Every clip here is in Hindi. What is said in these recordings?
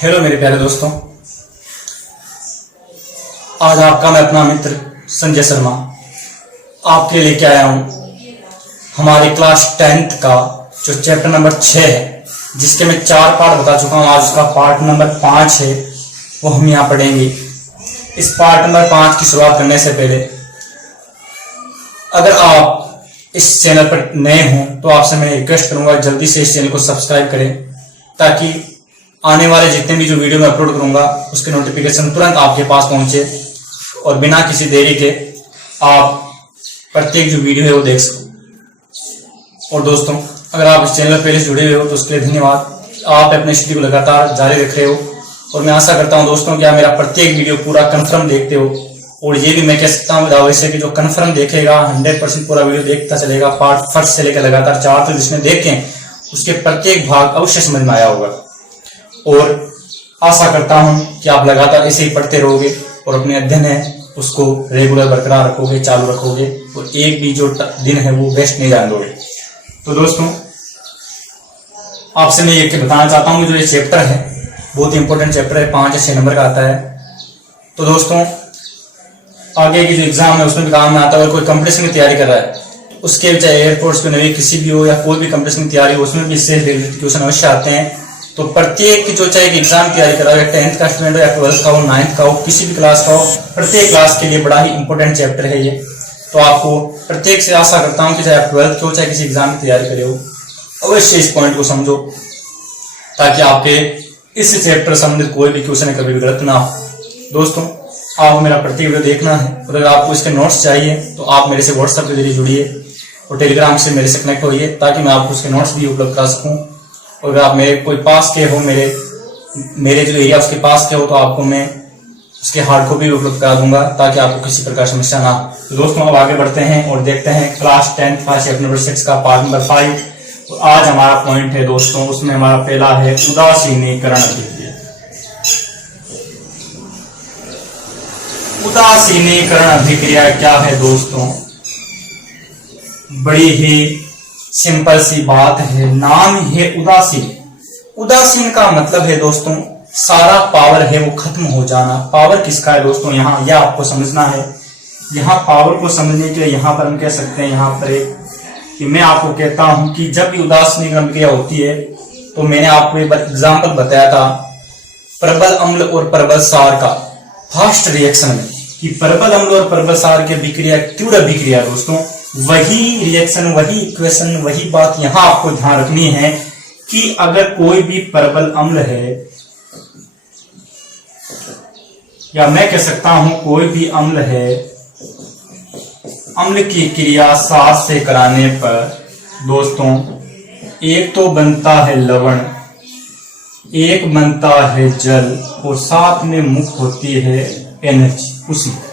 हेलो मेरे प्यारे दोस्तों, आज आपका मैं अपना मित्र संजय शर्मा आपके लेके आया हूँ हमारे क्लास 10th का जो चैप्टर नंबर 6 है, जिसके मैं 4 पार्ट बता चुका हूँ। आज उसका पार्ट नंबर 5 है, वो हम यहाँ पढ़ेंगे। इस पार्ट नंबर 5 की शुरुआत करने से पहले अगर आप इस चैनल पर नए हों तो आपसे मैं रिक्वेस्ट करूंगा जल्दी से इस चैनल को सब्सक्राइब करें, ताकि आने वाले जितने भी जो वीडियो मैं अपलोड करूंगा उसके नोटिफिकेशन तुरंत आपके पास पहुंचे और बिना किसी देरी के आप प्रत्येक जो वीडियो है वो देख सको। और दोस्तों, अगर आप इस चैनल पर पहले से जुड़े हुए हो तो उसके लिए धन्यवाद। आप अपने स्टडी को लगातार जारी रख रहे हो और मैं आशा करता हूं दोस्तों कि आप मेरा प्रत्येक वीडियो पूरा कन्फर्म देखते हो। और ये भी मैं कह सकता हूँ दावे से कि जो कन्फर्म देखेगा 100% पूरा वीडियो देखता चलेगा, पार्ट फर्स्ट से लेकर लगातार 4 तक जिसने देखे उसके प्रत्येक भाग अवश्य समझ में आया होगा। और आशा करता हूं कि आप लगातार ऐसे ही पढ़ते रहोगे और अपने अध्ययन है उसको रेगुलर बरकरार रखोगे, चालू रखोगे और एक भी जो दिन है वो वेस्ट नहीं जाने दोगे। तो दोस्तों, आपसे मैं ये बताना चाहता हूं कि जो ये चैप्टर है बहुत ही इंपॉर्टेंट चैप्टर है, 5 या 6 नंबर का आता है। तो दोस्तों, आगे की जो एग्जाम है उसमें भी काम में आता है। अगर कोई कंपटीशन की तैयारी कर रहा है उसके चाहे एयरफोर्स पे नवी किसी भी हो या कोई भी कंपटीशन की तैयारी हो, उसमें भी इससे रिलेटेड क्वेश्चन अवश्य आते हैं। तो प्रत्येक की जो चाहे एग्जाम तैयारी कर रहा है, 10th का स्टूडेंट हो या 12th का हो, 9th का हो, किसी भी क्लास का हो, प्रत्येक क्लास के लिए बड़ा ही इंपॉर्टेंट चैप्टर है ये। तो आपको प्रत्येक से आशा करता हूं कि चाहे आप 12th के हो चाहे किसी एग्जाम की तैयारी करे हो, अवश्य इस पॉइंट को समझो ताकि आपके इस चैप्टर संबंधित कोई भी क्वेश्चन कभी भी गलत ना हो। दोस्तों, आपको मेरा प्रत्येक वीडियो देखना है और अगर आपको इसके नोट्स चाहिए तो आप मेरे से व्हाट्सएप के जरिए जुड़िए और टेलीग्राम से मेरे से कनेक्ट होइए ताकि मैं आपको उसके नोट्स भी उपलब्ध करा सकूं। और अगर आप मेरे कोई पास के हो, मेरे जो एरिया उसके पास के हो, तो आपको मैं उसके हार्ड कॉपी भी उपलब्ध करा दूंगा ताकि आपको किसी प्रकार समस्या ना हो। तो दोस्तों, अब आगे बढ़ते हैं और देखते हैं क्लास 10th का चैप्टर नंबर 6 का पार्ट नंबर 5। तो आज हमारा पॉइंट है दोस्तों, उसमें हमारा पहला है उदासीनीकरण अभिक्रिया। उदासीनीकरण अभिक्रिया क्या है दोस्तों? बड़ी ही सिंपल सी बात है, नाम है उदासीन। उदासीन का मतलब है दोस्तों सारा पावर है वो खत्म हो जाना। पावर किसका है दोस्तों? यहाँ यह आपको समझना है। यहाँ पावर को समझने के लिए यहाँ पर हम कह सकते हैं, यहाँ पर एक कि मैं आपको कहता हूं कि जब भी उदासीनीकरण क्रिया होती है तो मैंने आपको एक एग्जाम्पल बताया था प्रबल अम्ल और प्रबल सार का फास्ट रिएक्शन में, कि प्रबल अम्ल और प्रबल सार की अभिक्रिया तीव्र अभिक्रिया दोस्तों। वही रिएक्शन, वही इक्वेशन, वही बात यहां आपको ध्यान रखनी है कि अगर कोई भी प्रबल अम्ल है या मैं कह सकता हूं कोई भी अम्ल है, अम्ल की क्रिया सार से कराने पर दोस्तों एक तो बनता है लवण, एक बनता है जल और साथ में मुक्त होती है एनर्जी उष्मा।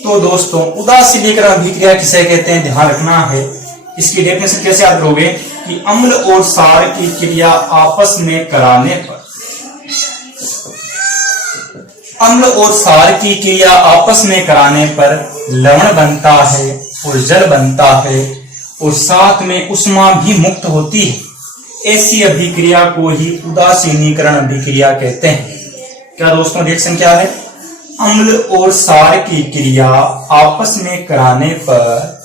तो दोस्तों, उदासीनीकरण अभिक्रिया किसे कहते हैं ध्यान रखना है। इसकी डेफिनेशन कैसे याद करोगे कि अम्ल और सार की क्रिया आपस में कराने पर, अम्ल और सार की क्रिया आपस में कराने पर लवण बनता है और जल बनता है और साथ में उष्मा भी मुक्त होती है। ऐसी अभिक्रिया को ही उदासीनीकरण अभिक्रिया कहते हैं। क्या दोस्तों रिएक्शन क्या है? अम्ल और सार की क्रिया आपस में कराने पर,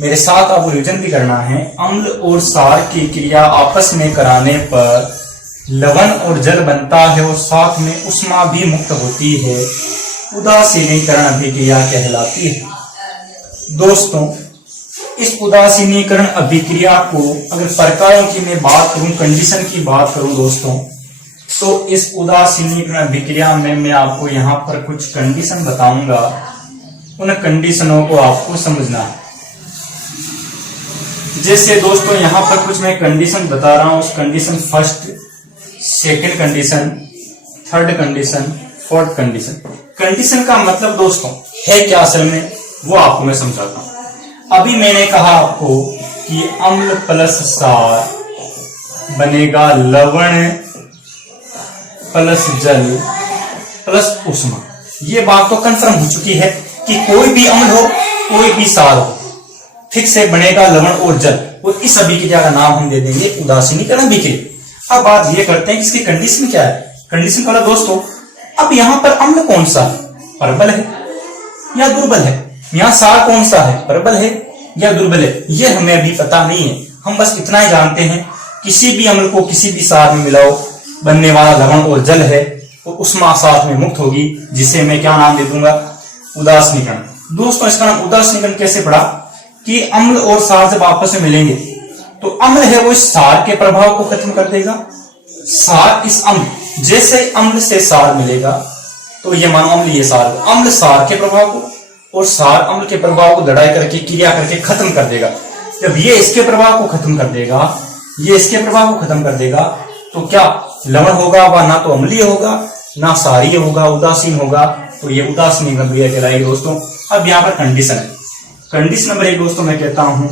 मेरे साथ आपको रिविजन भी करना है, अम्ल और सार की क्रिया आपस में कराने पर लवण और जल बनता है और साथ में उष्मा भी मुक्त होती है। उदासीनीकरण अभिक्रिया कहलाती है। दोस्तों, इस उदासीनीकरण अभिक्रिया को अगर प्रकारों की मैं बात करूं, कंडीशन की बात करूं दोस्तों, तो इस उदासीनीकरण अभिक्रिया में मैं आपको यहाँ पर कुछ कंडीशन बताऊंगा। उन कंडीशनों को आपको समझना है। जैसे दोस्तों यहाँ पर कुछ मैं कंडीशन बता रहा हूं, उस condition first, second condition, third condition, fourth condition. Condition का मतलब दोस्तों है क्या असल में, वो आपको मैं समझाता हूं। अभी मैंने कहा आपको कि अम्ल प्लस सार बनेगा लवण प्लस जल प्लस उष्मा। ये बात तो कंफर्म हो चुकी है कि कोई भी अम्ल हो कोई भी सार हो, फिक्स से बनेगा लवण और जल, और इस अभिक्रिया का नाम हम दे देंगे उदासीनीकरण अभिक्रिया। अब बात ये करते हैं कि इसकी कंडीशन क्या है। कंडीशन वाला दोस्तों, अब यहां पर अम्ल कौन सा है, प्रबल है या दुर्बल है, यहाँ सार कौन सा है, प्रबल है या दुर्बल है, ये हमें अभी पता नहीं है। हम बस इतना ही जानते हैं किसी भी अम्ल को किसी भी सार में मिलाओ, बनने वाला लवण और जल है और उष्मा साथ में मुक्त होगी, जिसे मैं क्या नाम दे दूंगा, उदासीनीकरण। दोस्तों इसका नाम उदासीनीकरण कैसे पड़ा कि अम्ल और सार जब आपस में मिलेंगे तो अम्ल है वो इस सार के प्रभाव को खत्म कर देगा, सार इस अम्ल, जैसे अम्ल से सार मिलेगा तो ये मानो अम्ल ये सार, अम्ल सार के प्रभाव को और सार अम्ल के प्रभाव को लड़ाई करके क्रिया करके खत्म कर देगा। जब ये इसके प्रभाव को खत्म कर देगा, ये इसके प्रभाव को खत्म कर देगा, तो क्या लवण होगा वह ना तो अम्लीय होगा ना सारीय होगा, उदासीन होगा, तो ये उदासीनीकरण क्रिया कहलाएगी दोस्तों। अब यहाँ पर कंडीशन है, कंडीशन नंबर 1 दोस्तों मैं कहता हूं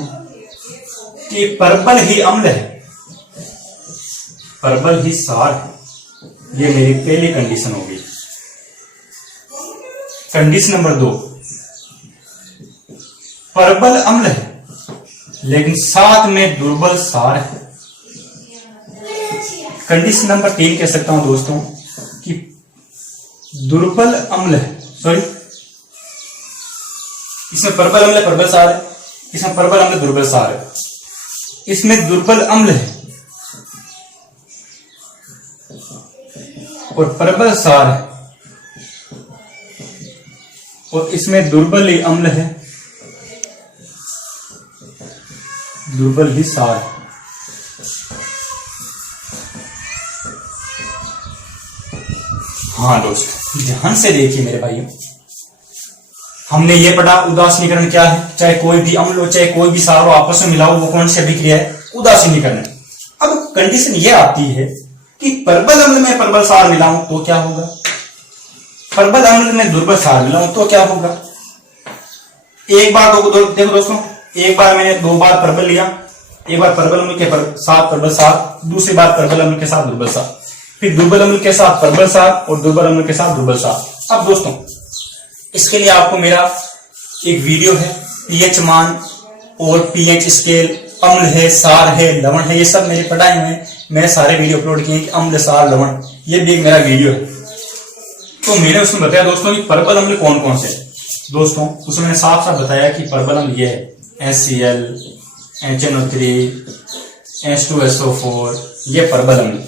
कि प्रबल ही अम्ल है, प्रबल ही सार है, ये मेरी पहली कंडीशन होगी। कंडीशन नंबर 2, प्रबल अम्ल है लेकिन साथ में दुर्बल सार है। कंडीशन नंबर 3 कह सकता हूं दोस्तों कि दुर्बल अम्ल है, सॉरी इसमें प्रबल अम्ल है प्रबल सार है, इसमें प्रबल अम्ल दुर्बल सार है, इसमें दुर्बल अम्ल है और प्रबल सार है और इसमें दुर्बल ही अम्ल है, दुर्बल ही सार है। हाँ दोस्तों ध्यान से देखिए मेरे भाइयों, हमने ये पढ़ा उदासीनीकरण क्या है, चाहे कोई भी अम्ल हो चाहे कोई भी सार हो आपस में मिलाओ, वो कौन सी अभिक्रिया है, उदासीनीकरण। अब कंडीशन ये आती है कि प्रबल अम्ल में प्रबल सार मिलाऊं तो क्या होगा, प्रबल अम्ल में दुर्बल सार मिलाऊं तो क्या होगा। एक बार देखो दोस्तों, एक बार मैंने 2 बार प्रबल लिया, एक बार प्रबल अम्ल के साथ प्रबल सार, दूसरी बार प्रबल अम्ल के साथ दुर्बल सार, फिर दुर्बल अम्ल के साथ प्रबल सार और दुर्बल अम्ल के साथ दुर्बल सार। अब दोस्तों इसके लिए आपको मेरा एक वीडियो है, पीएच मान और पीएच स्केल, अम्ल है सार है लवण है, ये सब मेरे पढ़ाए हुए हैं, मैंने सारे वीडियो अपलोड किए कि अम्ल सार लवण, ये भी एक मेरा वीडियो है। तो मैंने उसमें बताया दोस्तों कि प्रबल अम्ल कौन कौन से दोस्तों, उसमें मैंने साफ साफ बताया कि प्रबल अम्ल ये है HCl, HNO3, H2SO4, ये प्रबल अम्ल।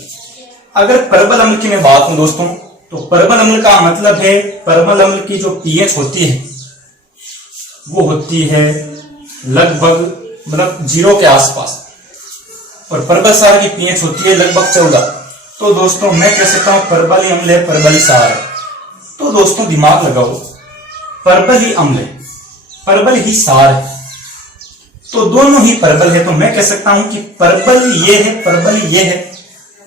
अगर प्रबल अम्ल की मैं बात करूं दोस्तों, तो प्रबल अम्ल का मतलब है प्रबल अम्ल की जो पीएच होती है वो होती है लगभग मतलब 0 के आसपास, और प्रबल सार की पीएच होती है लगभग 14। तो दोस्तों मैं कह सकता हूं प्रबल ही अम्ल है प्रबल ही सार है। तो दोस्तों दिमाग लगाओ, प्रबल ही अम्ल है प्रबल ही सार है, तो दोनों ही प्रबल है, तो मैं कह सकता हूं कि प्रबल ये है प्रबल ये है,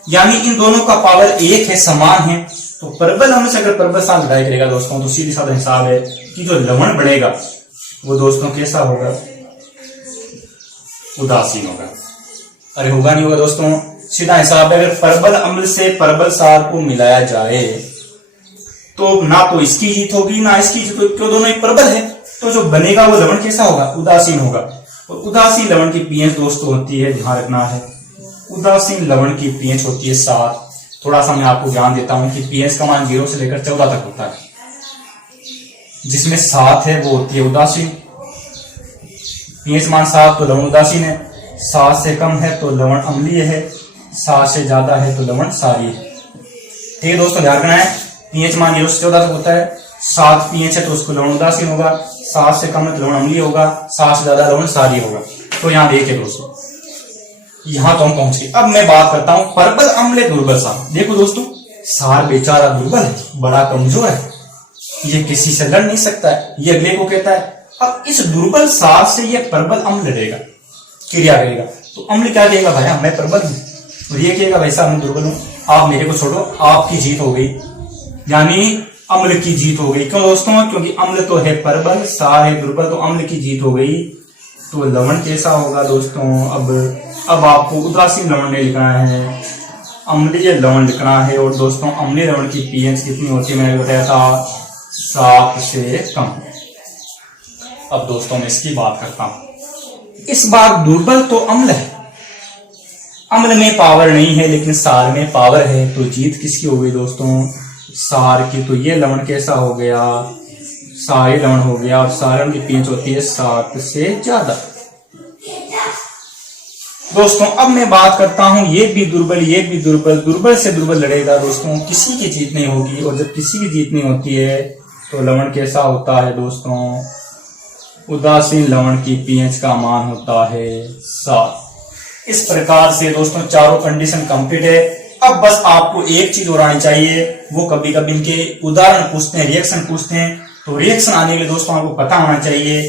यानी इन दोनों का पावर 1 है, समान है। तो प्रबल अम्ल से अगर प्रबल सार लड़ाई करेगा दोस्तों, तो सीधी साधा हिसाब है कि जो लवण बढ़ेगा वो दोस्तों कैसा होगा, उदासीन होगा। अरे होगा नहीं होगा दोस्तों, सीधा हिसाब है, अगर प्रबल अम्ल से प्रबल सार को मिलाया जाए तो ना तो इसकी जीत होगी ना इसकी जीत होगी, क्यों दोनों ही प्रबल है, तो जो बनेगा वो लवण कैसा होगा, उदासीन होगा। और उदासीन लवण की पीएच दोस्तों होती है, ध्यान रखना है, उदासीन लवण की पीएच होती है 7। थोड़ा सा मैं आपको ध्यान देता हूं कि पीएच का मान 0 से लेकर 14 तक होता है, जिसमें 7 है वो होती है उदासीन, पीएच मान 7 तो लवण उदासीन है, 7 से कम है तो लवण अम्लीय है, 7 से ज्यादा है तो लवण सारीय है। ठीक है दोस्तों, ध्यान रखना है, पीएच मान 0 से 14 तक होता है, 7 पीएच है तो उसको लवण उदासीन होगा, 7 से कम है तो लवण अम्लीय होगा, 7 से ज्यादा लवण सारीय होगा। तो यहाँ देखिए दोस्तों, यहां तो हम पहुंचे। अब मैं बात करता हूं प्रबल अम्ल दुर्बल सार। देखो दोस्तों, सार बेचारा दुर्बल है, बड़ा कमजोर है, ये किसी से लड़ नहीं सकता है, ये अगले को कहता है। अब इस दुर्बल सार से ये प्रबल अम्ल लड़ेगा, क्रिया करेगा, तो अम्ल क्या कहेगा, भाई मैं प्रबल हूं, और ये कहेगा भाई साहब मैं दुर्बल हूं, आप मेरे को छोड़ो, आपकी जीत हो गई, यानी अम्ल की जीत हो गई। क्यों दोस्तों, क्योंकि अम्ल तो है प्रबल, सार है दुर्बल, तो अम्ल की जीत हो गई। तो लवण कैसा होगा दोस्तों, अब आपको उदासीन लवण नहीं लिखना है, अम्लीय लवण लिखना है। और दोस्तों अम्लीय लवण की पीएच कितनी होती है, मैंने बताया था 7 से कम। अब दोस्तों मैं इसकी बात करता हूं, इस बार दुर्बल तो अम्ल है, अम्ल में पावर नहीं है लेकिन सार में पावर है, तो जीत किसकी हो गई दोस्तों? सार की। तो ये लवण कैसा हो गया? सारी लवण हो गया, और सारण की पीएच होती है 7 से ज्यादा। दोस्तों अब मैं बात करता हूं, ये भी दुर्बल, ये भी दुर्बल, दुर्बल से दुर्बल लड़ेगा दोस्तों, किसी की जीत नहीं होगी। और जब किसी की जीत नहीं होती है तो लवण कैसा होता है दोस्तों? उदासीन लवण की पीएच का मान होता है 7। इस प्रकार से दोस्तों चारों कंडीशन कंप्लीट है। अब बस आपको एक चीज और आनी चाहिए, वो कभी कभी इनके उदाहरण पूछते हैं, रिएक्शन पूछते हैं। तो रिएक्शन आने के लिए दोस्तों आपको पता होना चाहिए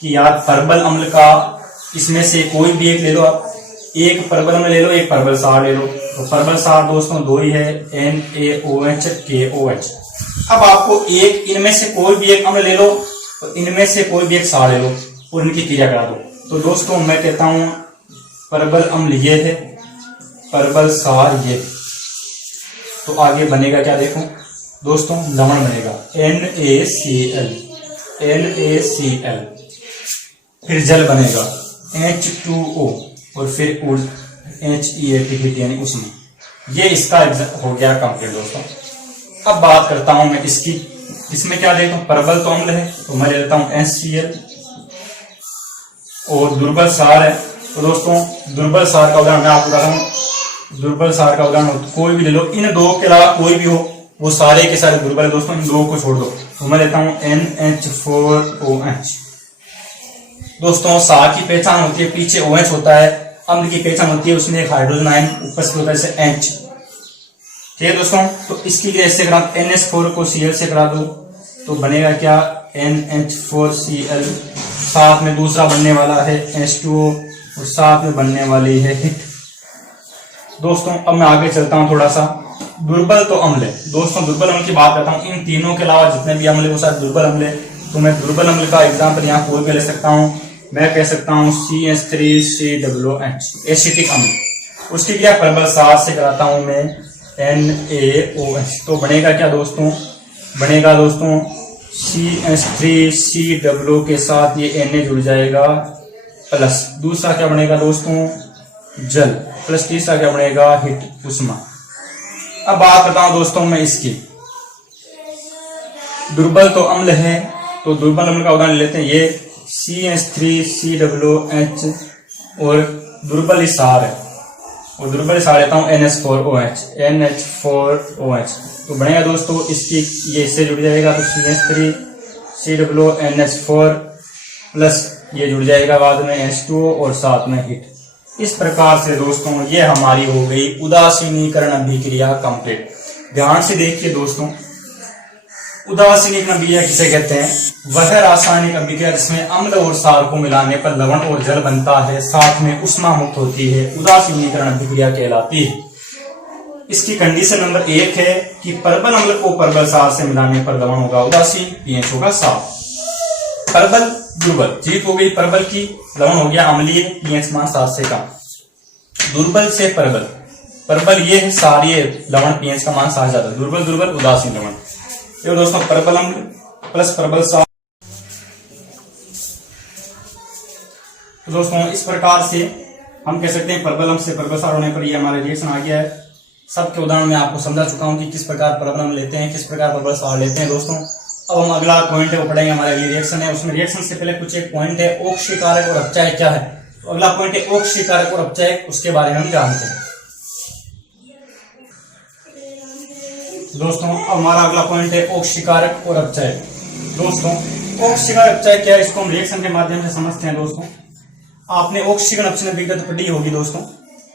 कि यार परबल अम्ल का इसमें से कोई भी एक ले लो आप, एक परबल अम्ल ले लो, एक परबल सार ले लो। तो परबल सार दोस्तों दो ही है, NaOH KOH। अब आपको एक इनमें से कोई भी एक अम्ल ले लो, तो इनमें से कोई भी एक सार ले लो और इनकी क्रिया करा दो। तो दोस्तों मैं कहता हूं परबल अम्ल ये है, परबल सार ये। तो आगे बनेगा क्या देखो दोस्तों? लवण बनेगा NaCl, फिर जल बनेगा H2O, और फिर HEAT यानी उसमें। ये इसका हो गया कंप्लीट दोस्तों। अब बात करता हूं मैं इसकी, इसमें क्या देखता हूं? परबल तो अम्ल है तो मैं ले लेता हूं HCl, और दुर्बल सार है। तो दोस्तों दुर्बल सार का उदाहरण मैं आपको बता रहा हूं, दुर्बल सार का उदाहरण कोई भी ले लो, इन दो के अलावा कोई भी हो, वो सारे के सारे दुर्बल है दोस्तों, इन दो को छोड़ दो। तो मैं लेता हूं NH4OH। दोस्तों सार की पहचान होती है, पीछे OH होता है, अम्ल की पहचान होती है उसमें एक हाइड्रोजन आयन ऊपर से होता है जैसे H। ठीक है दोस्तों, तो इसकी क्रिया इससे करा, NH4 को Cl से करा दो तो बनेगा क्या? NH4Cl। साथ में दूसरा बनने वाला है H2O, और साथ में बनने वाली है हिट। दोस्तों अब मैं आगे चलता हूं थोड़ा सा। दुर्बल तो अम्ल है दोस्तों, दुर्बल अम्ल की बात करता हूं। इन तीनों के अलावा जितने भी अम्ल है वो सारे दुर्बल अम्ल है। तो मैं दुर्बल अम्ल का एग्जांपल यहाँ कोई भी ले सकता हूं। मैं कह सकता हूं CH3COOH, एसिटिक अम्ल। उसकी क्रिया परबल सार से कराता हूं मैं NaOH। तो बनेगा क्या दोस्तों? बनेगा दोस्तों CH3COO के साथ ये Na जुड़ जाएगा, प्लस दूसरा क्या बनेगा दोस्तों? जल, प्लस तीसरा क्या बनेगा? हिट, उष्मा। अब बात करता हूं दोस्तों मैं इसकी। दुर्बल तो अम्ल है, तो दुर्बल अम्ल का उदाहरण लेते हैं ये CH3COOH, और दुर्बल सार है, और दुर्बल सार लेता हूं NH4OH। तो बनेगा दोस्तों इसकी, ये इससे जुड़ जाएगा तो CH3COONH4 प्लस ये जुड़ जाएगा बाद में H2O, और साथ में हिट। इस प्रकार से दोस्तों ये हमारी हो गई उदासीनीकरण अभिक्रिया कंप्लीट। ध्यान से देखिए दोस्तों, उदासीनीकरण अभिक्रिया किसे कहते हैं? वह रासायनिक अभिक्रिया जिसमें अम्ल और सार को मिलाने पर लवण और जल बनता है, साथ में उष्मा मुक्त होती है, उदासीनीकरण अभिक्रिया कहलाती है। इसकी कंडीशन नंबर 1 है कि परबल अम्ल को परबल सार से मिलाने पर लवण होगा उदासीन, पीएच होगा 7। परबल दुर्बल, जीत हो गई परबल की, लवण हो गया अम्लीय, पीएच मान 7 से कम। दुर्बल से परबल, परबल ये है, सार ये, लवण पीएच का मान 7 ज्यादा। दुर्बल दुर्बल उदासीन लवण। ये दोस्तों परबल अम्ल प्लस परबल सार। तो दोस्तों इस प्रकार से हम कह सकते हैं परबल अम्ल से परबल सार होने पर ये हमारा रिएक्शन आ गया है। सबके उदाहरण में आपको समझा चुका हूं कि किस प्रकार परबल अम्ल लेते हैं, किस प्रकार परबल सार लेते हैं। दोस्तों अब हम अगला पॉइंट है वो पढ़ेंगे, हमारा अगली रिएक्शन है। उसमें रिएक्शन से पहले कुछ एक पॉइंट है, ऑक्सीकारक और अपचायक क्या है। तो अगला पॉइंट है ऑक्सीकारक और अपचायक, उसके बारे में हम जानते हैं। दोस्तों अब हमारा अगला पॉइंट है ऑक्सीकारक और अपचायक। दोस्तों ऑक्सीकारक अपचायक क्या है, इसको हम रिएक्शन के माध्यम से समझते हैं। दोस्तों आपने ऑक्सीजन अपचयन अभिक्रिया तो पढ़ी होगी दोस्तों,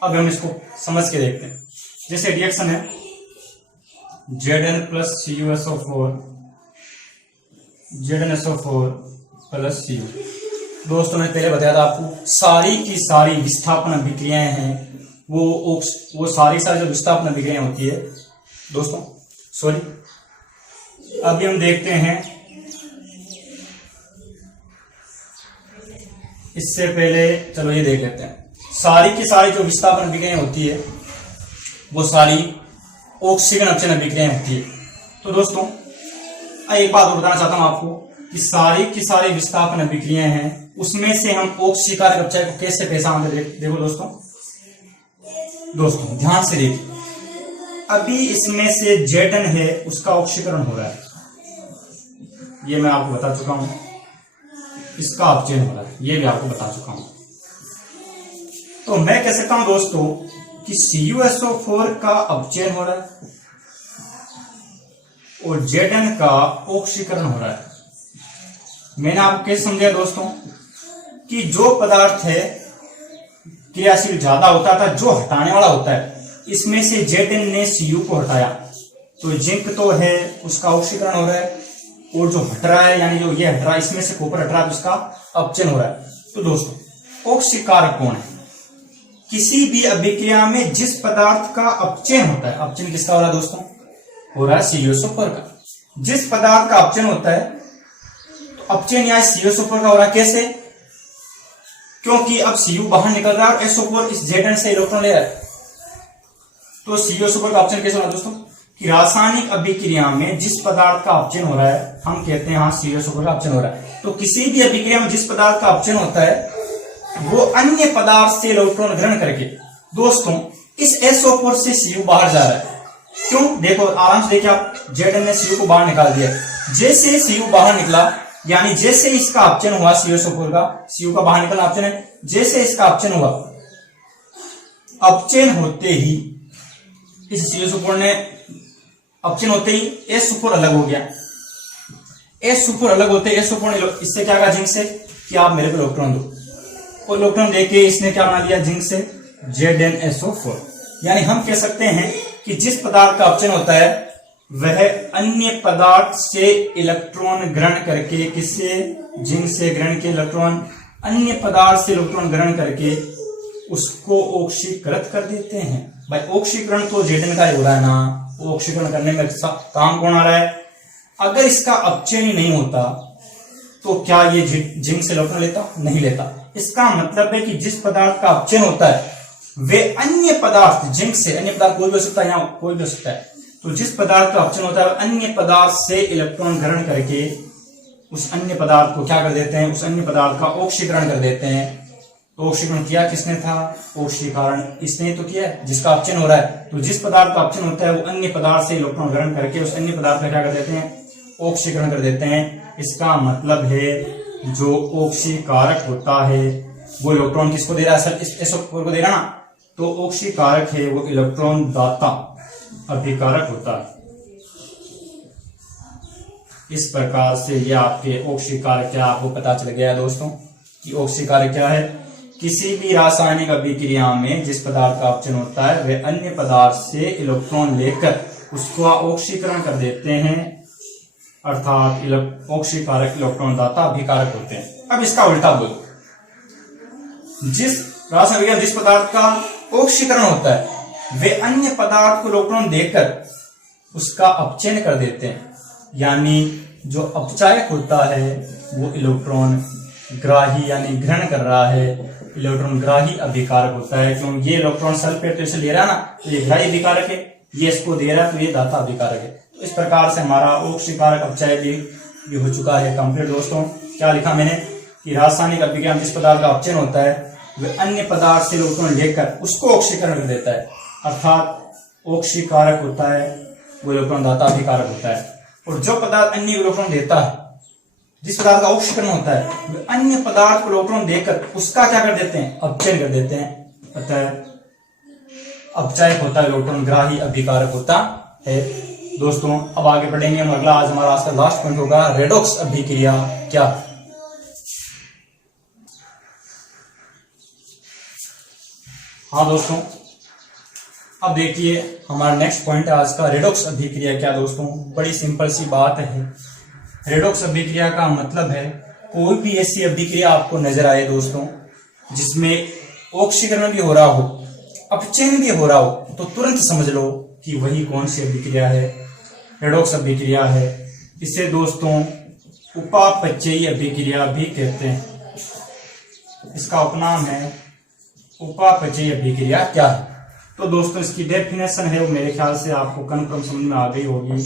अब हम इसको समझ के देखते हैं। जैसे रिएक्शन है Zn plus CuSO4, ZnSO4 plus Cu। दोस्तों मैं पहले बताया था आपको, सारी की सारी विस्थापन अभिक्रियाएं हैं, वो सारी जो विस्थापन अभिक्रियाएं होती है दोस्तों, सॉरी अभी हम देखते हैं। इससे पहले चलो ये देख लेते हैं, सारी की सारी जो विस्थापन अभिक्रियाएं होती है वो सारी ऑक्सीजन अपचयन अभिक्रियाएं होती है। तो दोस्तों एक बात और बताना चाहता हूं आपको कि सारी की सारी विस्थापन अभिक्रियाएं हैं, उसमें से हम ऑक्सीकारक अपचायक को कैसे पहचानते हैं। देखो दोस्तों दोस्तों ध्यान से देखिए, अभी इसमें से Zn है उसका ऑक्सीकरण हो रहा है, ये मैं आपको बता चुका हूं, इसका अपचयन हो रहा है, ये भी आपको बता चुका हूं। तो मैं कह सकता हूं दोस्तों कि CuSO4 का अपचयन हो रहा है और Zn का ऑक्सीकरण हो रहा है। मैंने आपको कैसे समझाया दोस्तों कि जो पदार्थ है क्रियाशील ज्यादा होता था, जो हटाने वाला होता है, इसमें से Zn ने Cu को हटाया तो जिंक तो है उसका ऑक्सीकरण हो रहा है, और जो हट रहा है यानी जो ये हट रहा है, इसमें से कॉपर हट रहा है तो उसका अपचयन हो रहा है। तो दोस्तों ऑक्सीकारक कौन है? किसी भी अभिक्रिया में जिस पदार्थ का अपचयन होता है, अपचयन किसका हो रहा है दोस्तों? हो रहा है CuSO4 का। जिस पदार्थ का अपचयन होता है तो अपचयन यहाँ CuSO4 का हो रहा है। कैसे? क्योंकि अब Cu बाहर निकल रहा है और SO4 इस Zn से इलेक्ट्रॉन ले रहा है। तो CuSO4 का अपचयन कैसे हो रहा है दोस्तों? कि रासायनिक अभिक्रिया में जिस पदार्थ का अपचयन हो रहा है, हम कहते हैं हाँ CuSO4 का अपचयन हो रहा है। तो किसी भी अभिक्रिया में जिस पदार्थ का अपचयन होता है वो अन्य पदार्थ से इलेक्ट्रॉन ग्रहण करके, दोस्तों इस SO4 से Cu बाहर जा रहा है। क्यों? देखो आराम से देखिए आप, Zn ने Cu को बाहर निकाल दिया। जैसे Cu बाहर निकला यानी जैसे इसका अपचयन हुआ CuSO4 का, Cu का बाहर निकलना अपचयन है, जैसे इसका अपचयन हुआ, अपचयन होते ही इस CuSO4 ने अपचयन होते ही SO4 अलग हो गया। SO4 अलग होते ही SO4 ने इससे क्या कहा जिंक से कि आप मेरे को इलेक्ट्रॉन दो, और इलेक्ट्रॉन देके इसने क्या बना लिया जिंक से ZnSO4। यानी हम कह सकते हैं कि जिस पदार्थ का अपचयन होता है वह अन्य पदार्थ से इलेक्ट्रॉन ग्रहण करके, किससे? जिंक से ग्रहण के इलेक्ट्रॉन, अन्य पदार्थ से इलेक्ट्रॉन ग्रहण करके उसको ऑक्सीकृत कर देते हैं। भाई ऑक्सीकरण तो Zn का ही हो रहा है ना, ऑक्सीकरण करने में काम कौन आ रहा है? अगर इसका अपचयन ही नहीं होता तो क्या ये जिंक से इलेक्ट्रॉन लेता? नहीं लेता। इसका मतलब है कि जिस पदार्थ का अपचयन होता है वे अन्य पदार्थ, जिंक से, अन्य पदार्थ कोई भी हो सकता है, यहाँ कोई भी हो सकता है, तो जिस पदार्थ का अपचयन होता है अन्य पदार्थ से इलेक्ट्रॉन ग्रहण करके उस अन्य पदार्थ को क्या कर देते हैं? उस अन्य पदार्थ का ऑक्सीकरण कर देते हैं। तो ऑक्सीकरण किया किसने था? ऑक्सीकरण इसने तो किया जिसका अपचयन हो रहा है। तो जिस पदार्थ का अपचयन होता है वो अन्य पदार्थ से इलेक्ट्रॉन ग्रहण करके उस अन्य पदार्थ का क्या कर देते हैं? ऑक्सीकरण कर देते हैं। इसका मतलब है जो ऑक्सीकारक होता है वो इलेक्ट्रॉन किसको दे रहा है? सर SO4 को दे रहा ना, तो ऑक्सीकारक है वो इलेक्ट्रॉन दाता अभिकारक होता है। इस प्रकार से ये आपके ऑक्सीकारक क्या आपको पता चल गया है दोस्तों कि ऑक्सीकारक क्या है? किसी भी रासायनिक अभिक्रिया में जिस पदार्थ का अपचयन होता है वे अन्य पदार्थ से इलेक्ट्रॉन लेकर उसको ऑक्सीकरण कर देते हैं, अर्थात ऑक्सीकारक इलेक्ट्रॉन दाता अभिकारक होते हैं। अब इसका उल्टा बोलो, जिस रासायनिक अभिक्रिया जिस पदार्थ का ऑक्सीकरण होता है वे अन्य पदार्थ को इलेक्ट्रॉन देकर उसका अपचयन कर देते हैं, यानी जो अपचायक होता है वो इलेक्ट्रॉन ग्राही यानी ग्रहण कर रहा है, इलेक्ट्रॉन ग्राही अभिकारक होता है। क्यों? ये इलेक्ट्रॉन सल्फेट तो इसे ले रहा है ना, तो ये ग्राही अभिकारक है, ये इसको दे रहा है तो ये दाता अभिकारक है। तो इस प्रकार से हमारा ऑक्सीकारक अपचय भी हो चुका है कंप्लीट। दोस्तों क्या लिखा मैंने कि रासायनिक अभिक्रिया में जिस पदार्थ का अपचयन होता है वे अन्य पदार्थ से इलेक्ट्रॉन लेकर उसको ऑक्सीकरण कर देता है, अर्थात ऑक्सीकारक होता है वो इलेक्ट्रॉन दाता अभिकारक होता है। और जो पदार्थ अन्य इलेक्ट्रॉन देता है, जिस पदार्थ का ऑक्सीकरण होता है वे अन्य पदार्थ को इलेक्ट्रॉन देकर उसका क्या कर देते हैं? अपचयन कर देते हैं। अतः अपचायक होता है इलेक्ट्रॉन ग्राही अभिकारक होता है। दोस्तों अब आगे बढ़ेंगे हम, अगला आज हमारा आज का लास्ट पॉइंट होगा रेडॉक्स अभिक्रिया क्या। हाँ दोस्तों अब देखिए हमारा नेक्स्ट पॉइंट है आज का रेडॉक्स अभिक्रिया क्या। दोस्तों बड़ी सिंपल सी बात है, रेडॉक्स अभिक्रिया का मतलब है कोई भी ऐसी अभिक्रिया आपको नजर आए दोस्तों जिसमें ऑक्सीकरण भी हो रहा हो, अपचयन भी हो रहा हो, तो तुरंत समझ लो कि वही कौन सी अभिक्रिया है? रेडॉक्स अभिक्रिया है। इसे दोस्तों उपापचयी अभिक्रिया भी कहते हैं। इसका उपनाम है उपापचयी अभिक्रिया क्या है। तो दोस्तों इसकी डेफिनेशन है वो मेरे ख्याल से आपको कन्फर्म समझ में आ गई होगी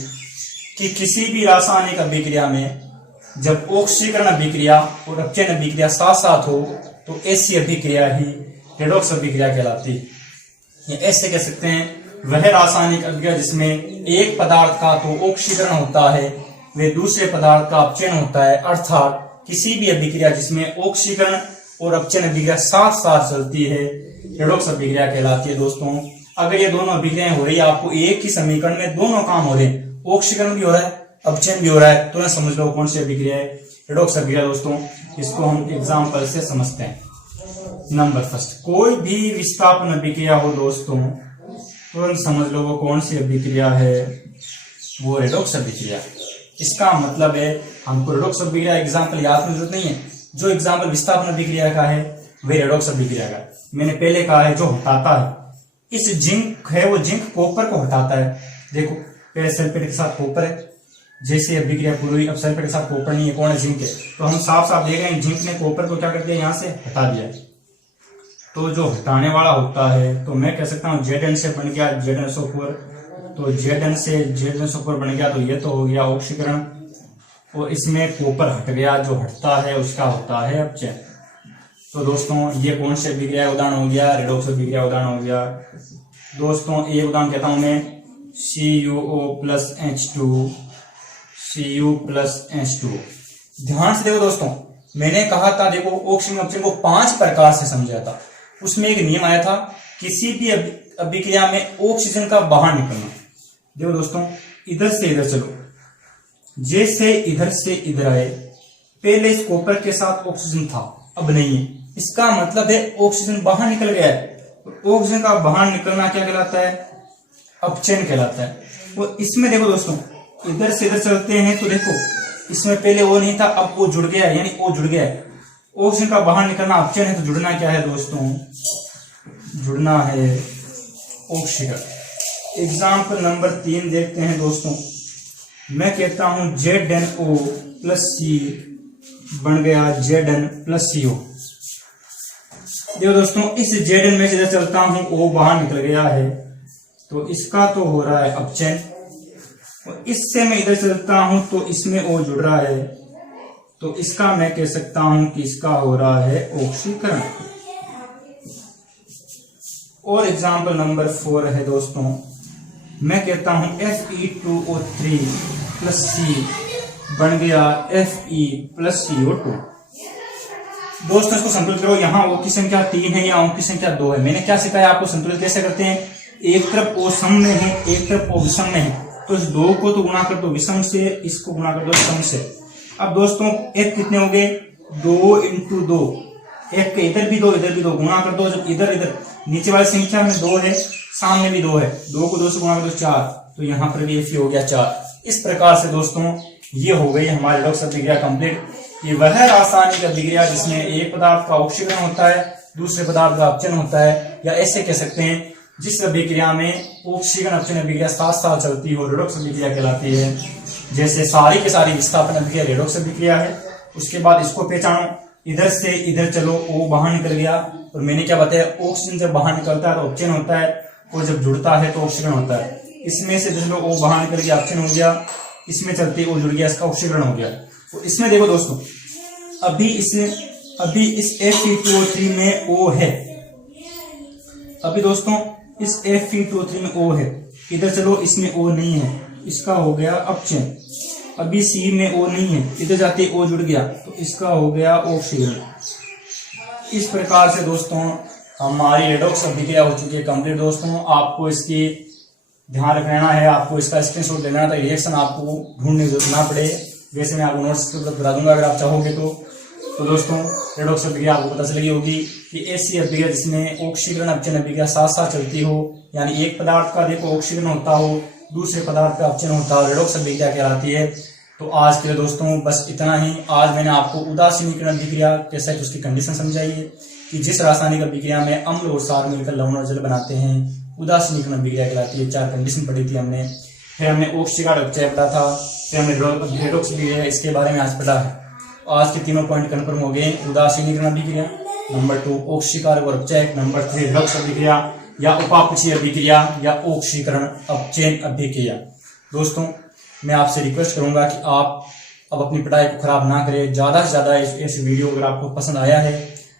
कि किसी भी रासायनिक अभिक्रिया में जब ऑक्सीकरण अभिक्रिया और अपचयन अभिक्रिया साथ साथ हो तो ऐसी अभिक्रिया ही रेडॉक्स अभिक्रिया कहलाती है। या ऐसे कह सकते हैं वह रासायनिक अभिक्रिया जिसमें एक पदार्थ का तो ऑक्सीकरण होता है वे दूसरे पदार्थ का अपचयन होता है, अर्थात किसी भी अभिक्रिया जिसमें ऑक्सीकरण और अपचयन अभिक्रिया साथ साथ चलती है रेडॉक्स अभिक्रिया कहलाती है। दोस्तों अगर ये दोनों अभिक्रियाएं हो रही है, आपको एक ही समीकरण में दोनों काम हो रहे हैं, ऑक्सीकरण भी हो रहा है अपचयन भी हो रहा है, तो ना समझ लो कौन सी अभिक्रिया है, रेडॉक्स अभिक्रिया। दोस्तों इसको हम एग्जाम्पल से समझते हैं। नंबर फर्स्ट, कोई भी विस्थापन अभिक्रिया हो दोस्तों तुरंत समझ लो वो कौन सी अभिक्रिया है, वो रेडॉक्स अभिक्रिया। इसका मतलब है हमको रेडॉक्स अभिक्रिया एग्जाम्पल याद करने की जरूरत नहीं है, जो एग्जाम्पल विस्थापन अभिक्रिया का है वही रेडॉक्स अभिक्रिया का। मैंने पहले कहा है जो हटाता है, इस जिंक है वो जिंक कॉपर को हटाता है। देखो पहले सल्फेट के साथ कॉपर है, जैसे अभिक्रिया पूरी हुई, अब सल्फेट के साथ कॉपर नहीं है, कौन है, जिंक है। तो हम साफ साफ देख रहे हैं जिंक ने कॉपर को क्या कर दिया, यहाँ से हटा दिया। तो जो हटाने वाला होता है तो मैं कह सकता हूँ Zn से बन गया ZnSO4, तो Zn से ZnSO4 बन गया, तो ये तो हो गया ऑक्सीकरण, और इसमें कॉपर हट गया, जो हटता है उसका होता है अपचयन। तो दोस्तों ये कौन से अभिक्रिया उदाहरण हो गया, रेडॉक्स अभिक्रिया उदाहरण हो गया। दोस्तों एक उदाहरण कहता हूं मैं, CuO+H2 Cu+H2। ध्यान से देखो दोस्तों, मैंने कहा था देखो ऑक्सीजन अपचयन को 5 प्रकार से समझा था। उसमें एक नियम आया था किसी भी अभिक्रिया में ऑक्सीजन का बाहर निकलना। देखो दोस्तों इधर से इधर चलो, जैसे इधर से इधर आए, पहले इस कॉपर के साथ ऑक्सीजन था अब नहीं है, इसका मतलब है ऑक्सीजन बाहर निकल गया है। ऑक्सीजन का बाहर निकलना क्या कहलाता है, अपचयन कहलाता है। और इसमें देखो दोस्तों इधर से इधर चलते हैं तो देखो इसमें पहले वो नहीं था, अब वो जुड़ गया है, यानी वो जुड़ गया है। ऑक्सीजन का बाहर निकलना अपचयन है, तो जुड़ना क्या है दोस्तों, जुड़ना है ऑक्सीकरण। एग्जाम्पल नंबर 3 देखते हैं दोस्तों। मैं कहता हूं ZnO+C बन गया Zn+CO। देखो दोस्तों इस Zn में से इधर चलता हूं, O बाहर निकल गया है, तो इसका तो हो रहा है अपचयन। और इससे मैं इधर चलता हूं तो इसमें O जुड़ रहा है, तो इसका मैं कह सकता हूं कि इसका हो रहा है ऑक्सीकरण। और एग्जाम्पल नंबर 4 है दोस्तों, मैं कहता हूं Fe2O3+C बन गया Fe+CO2। दोस्तों इसको संतुलित करो, यहाँ O की संख्या 3 है, यहाँ O की संख्या 2 है। मैंने क्या सिखाया आपको, संतुलित कैसे करते हैं, एक तरफ O सम में है, एक तरफ O विषम में है, तो इस 2 को तो गुणा कर दो विषम से, इसको गुणा कर दो सम से। अब दोस्तों एक कितने हो गए, 2 × 2, एक के इधर भी 2 इधर भी 2, गुणा कर दो। जब इधर इधर नीचे वाली संख्या में 2 है, सामने भी 2 है, 2 को 2 से गुणा कर दो 4, तो यहाँ पर भी Fe हो गया 4। इस प्रकार से दोस्तों ये हो गई हमारी रेडॉक्स अभिक्रिया कंप्लीट। ये वह रासायनिक अभिक्रिया जिसमें एक पदार्थ का ऑक्सीकरण होता है, दूसरे पदार्थ का अपचयन होता है, या ऐसे कह सकते हैं जिस अभिक्रिया में ऑक्सीकरण अपचयन अभिक्रिया साथ साथ चलती हो रेडॉक्स अभिक्रिया कहलाती है। जैसे सारी की सारी विस्थापन अभिक्रिया रेडॉक्स अभिक्रिया है। उसके बाद इसको पहचानो, इधर से इधर चलो, O बाहर निकल गया, और मैंने क्या बताया, ऑक्सीजन जब बाहर निकलता है तो अपचयन होता है, और जब जुड़ता है तो ऑक्सीकरण होता है। इसमें से चलो O बाहर निकल गया, अपचयन हो गया, इसमें चलते O जुड़ गया, इसका ऑक्सीकरण हो गया। तो इसमें देखो दोस्तों अभी इस Fe2O3 में O है, अभी दोस्तों इस Fe2O3 में O है, इधर चलो इसमें O नहीं है, इसका हो गया अपचयन। अभी C में O नहीं है, इधर जाते O जुड़ गया, तो इसका हो गया ऑक्सीकरण। इस प्रकार से दोस्तों हमारी रेडॉक्स अभिक्रिया हो चुकी है कंप्लीट। दोस्तों आपको इसकी ध्यान रखना है, आपको इसका स्क्रीनशॉट लेना है, तो रिएक्शन आपको ढूंढने की जरूरत ना पड़े। वैसे मैं आपको नोट्स उपलब्ध करा दूंगा अगर आप चाहोगे तो दोस्तों रेडॉक्स अभिक्रिया आपको पता चली होगी कि ऐसी अभिक्रिया जिसमें ऑक्सीकरण अपचयन अभिक्रिया साथ साथ चलती हो, यानी एक पदार्थ का देखो ऑक्सीकरण होता हो, दूसरे पदार्थ का अपचयन होता हो, रेडॉक्स अभिक्रिया कहलाती है। तो आज के लिए दोस्तों बस इतना ही। आज मैंने आपको उदासीनीकरण अभिक्रिया कैसे उसकी कंडीशन समझाई है कि जिस रासायनिक अभिक्रिया में अम्ल और क्षार मिलकर लवण और जल बनाते हैं, उदासीनीकरण अभिक्रिया कहलाती है। 4 कंडीशन पढ़ी थी हमने, फिर हमने ऑक्सीकरण अपचय पढ़ा था, फिर हमने रेडॉक्स अभिक्रिया इसके बारे में आज पढ़ा है। आज के तीनों पॉइंट कन्फर्म हो गए, उदासीनीकरण अभिक्रिया, नंबर 2 ऑक्सीकार और अपचय, नंबर 3 रेडॉक्स अभिक्रिया या उपापचयी अभिक्रिया या ऑक्सीकरण अपचयन अभिक्रिया। दोस्तों मैं आपसे रिक्वेस्ट करूंगा कि आप अब अपनी पढ़ाई को खराब ना करें, ज्यादा से ज्यादा इस वीडियो अगर आपको पसंद आया है,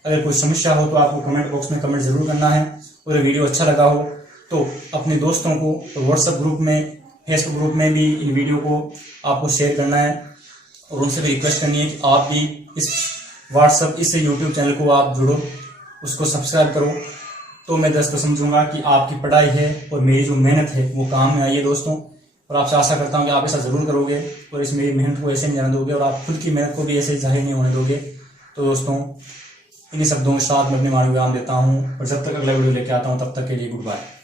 अगर कोई समस्या हो तो आपको कमेंट बॉक्स में कमेंट जरूर करना है। और वीडियो अच्छा लगा हो तो अपने दोस्तों को व्हाट्सएप ग्रुप में, फेसबुक ग्रुप में भी इन वीडियो को आपको शेयर करना है और उनसे भी रिक्वेस्ट करनी है कि आप भी इस यूट्यूब चैनल को आप जुड़ो, उसको सब्सक्राइब करो। तो मैं दोस्तों समझूंगा कि आपकी पढ़ाई है और मेरी जो मेहनत है वो काम में आई है दोस्तों। और आपसे आशा करता हूँ कि आप ऐसा ज़रूर करोगे और इस मेरी मेहनत को ऐसे नहीं जाने दोगे और आप खुद की मेहनत को भी ऐसे जाहिर नहीं होने दोगे। तो दोस्तों इन्हीं शब्दों के साथ मैं अपने मानव विराम देता हूँ और जब तक अगला वीडियो लेके आता हूँ तब तक के लिए गुड बाय।